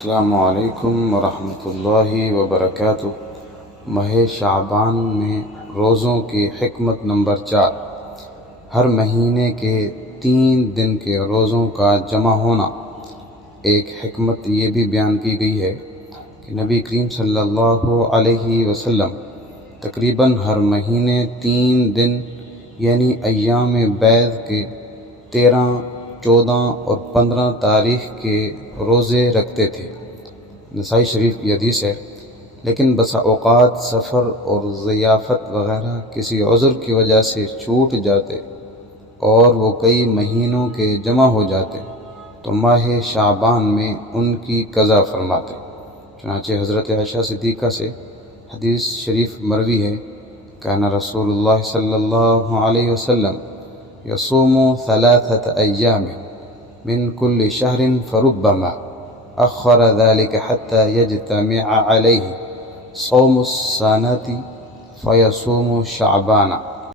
السلام علیکم ورحمۃ اللہ وبرکاتہ۔ ماہ شعبان میں روزوں کی حکمت نمبر 4، ہر مہینے کے 3 دن کے روزوں کا جمع ہونا۔ ایک حکمت یہ بھی بیان کی گئی ہے کہ نبی کریم صلی اللہ علیہ وسلم تقریباً ہر مہینے 3 دن یعنی ایام بیض کے 13، 14 اور 15 تاریخ کے روزے رکھتے تھے۔ نسائی شریف کی حدیث ہے، لیکن بسا اوقات سفر اور ضیافت وغیرہ کسی عذر کی وجہ سے چھوٹ جاتے اور وہ کئی مہینوں کے جمع ہو جاتے تو ماہ شعبان میں ان کی قضا فرماتے۔ چنانچہ حضرت عائشہ صدیقہ سے حدیث شریف مروی ہے، کان رسول اللہ صلی اللہ علیہ وسلم یصوم 3 ایام من کل شہر فربما اخر ذلك حتى يجتمع عليه صوم السنة فيصوم شعبان۔